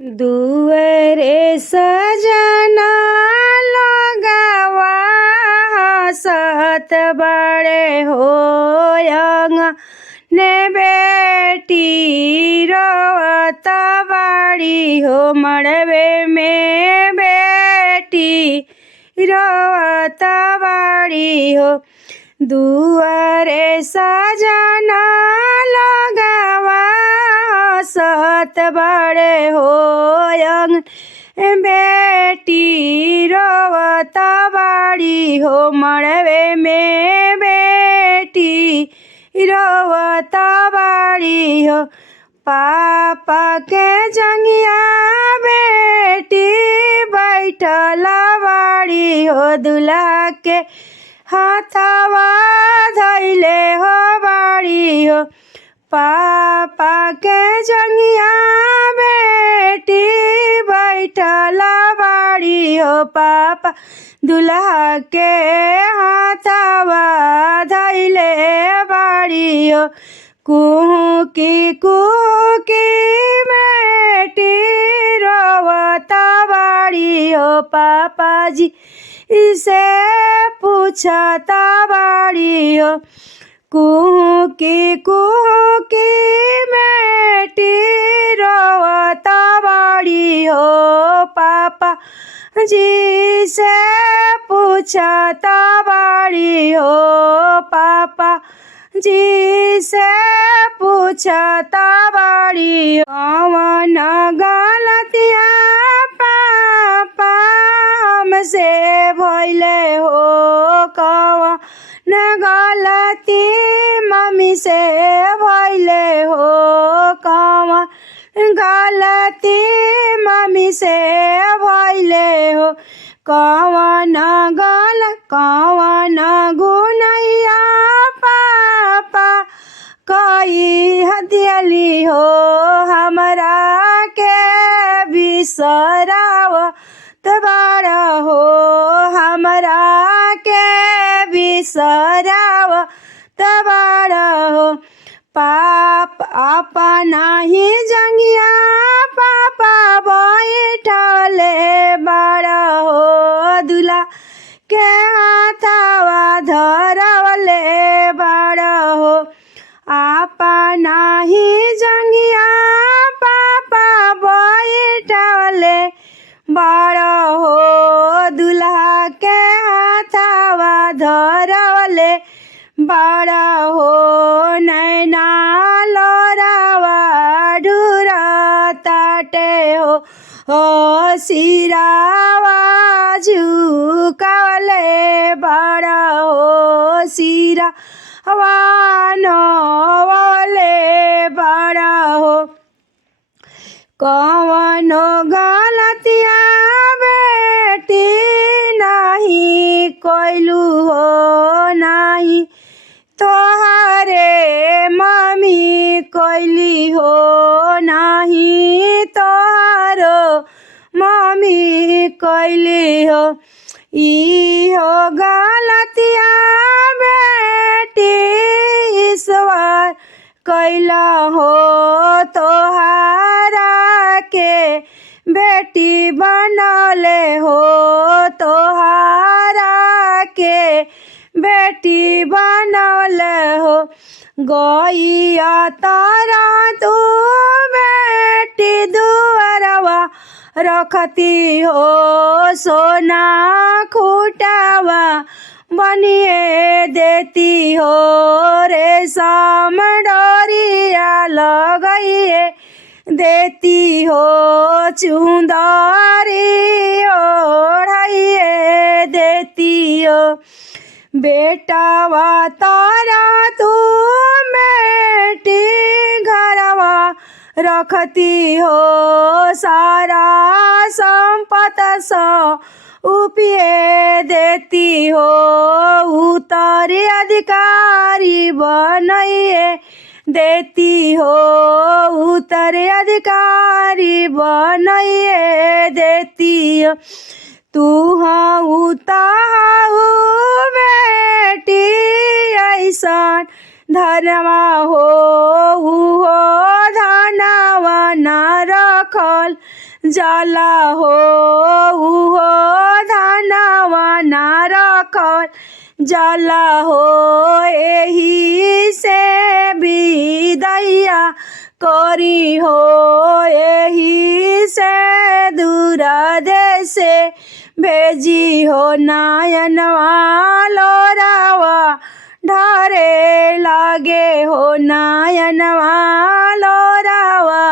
दुअरे सजना लगावा हसत बड़े हो ने बेटी रोवत बाड़ी हो मड़वे में बेटी रोवत बाड़ी हो। दुअरे सजना लगावा हसत बड़े हो बेटी रोवत बाड़ी हो मड़वे में बेटी रोवत बाड़ी हो। पापा के जंगिया बेटी बैठल बाड़ी हो दूल्हा के हाथवा धैले हो बाड़ी हो। पापा के जंगिया बेटी बैठल बाड़ी हो पापा दूल्हा के हाथवा धैले बाड़ी हो। कुहू की बेटी रोवत बाड़ी हो पापा जी इसे पूछता बाड़ी हो। कुहू की बेटी रोवत बाड़ी हो पापा जी से पूछता बाड़ी हो। पापा जी से पूछता बाड़ी हो। कौन गलतिया पापा हमसे भइले हो कौन गलती मम्मी से भइले हो कौन गलती मम्मी से भइले हो। कौन गुनैया पापा कई हदियली हो हमरा के बिसराव तबार हो हमरा के बिसराव तबार हो। पाप अपना ही जंगिया पापा बैठले बड़ा हो दूल्हा के हाथवा धरवले बड़ा हो। अपना ही जंगिया पापा बैठले बड़ा हो दूल्हा के हाथवा धरवले बड़ा हो। नैना लोरावा ढूरा ताटे हो सिरावा झुकावले बड़ा हो सिरावा नवाले बड़ा हो। कौनो गलतिया बेटी नहीं कोइलू हो नहीं तोहारे मम्मी कोइली हो नहीं तोहारो मम्मी कोइली हो। ई हो गलतिया बेटी ईश्वर कैला हो तोहारा के बेटी बनले हो तोहारा के बेटी बनले हो। गैया तारा तू बेटी दुअरवा रखती हो सोना खूटावा बनिए देती हो रेशम डोरिया लगाइए देती हो चुंदरी ओढ़ाइए देती हो। बेटावा तारा तू बेटी घरवा रखती हो सारा संपत सो उपिए देती हो उत्तरी अधिकारी बनाइए देती हो उत्तरी अधिकारी बनाइए देती हो। तू हऊ ताऊ बेटी ऐसन धनवा हो धन धनवा ना रखल जाला हो उहो धनवा ना रखल जाला हो एही से विदैया करी हो एही से दूरा देशे भेजी हो नयनवा लोरावा ढारे लागे हो नयनवा लोरावा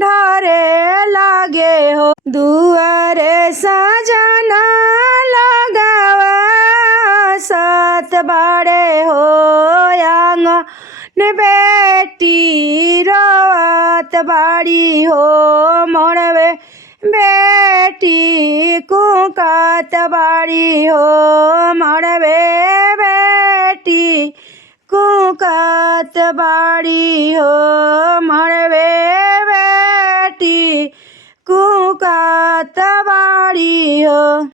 ढारे लागे हो दुआरे सजना लगावा सत बाड़े हो आंगन बेटी रोवत बाड़ी हो मोरवे बेटी कुकत बाड़ी हो मोरवे बेटी कुकत बाड़ी हो मोरवे बेटी कुकत बाड़ी हो।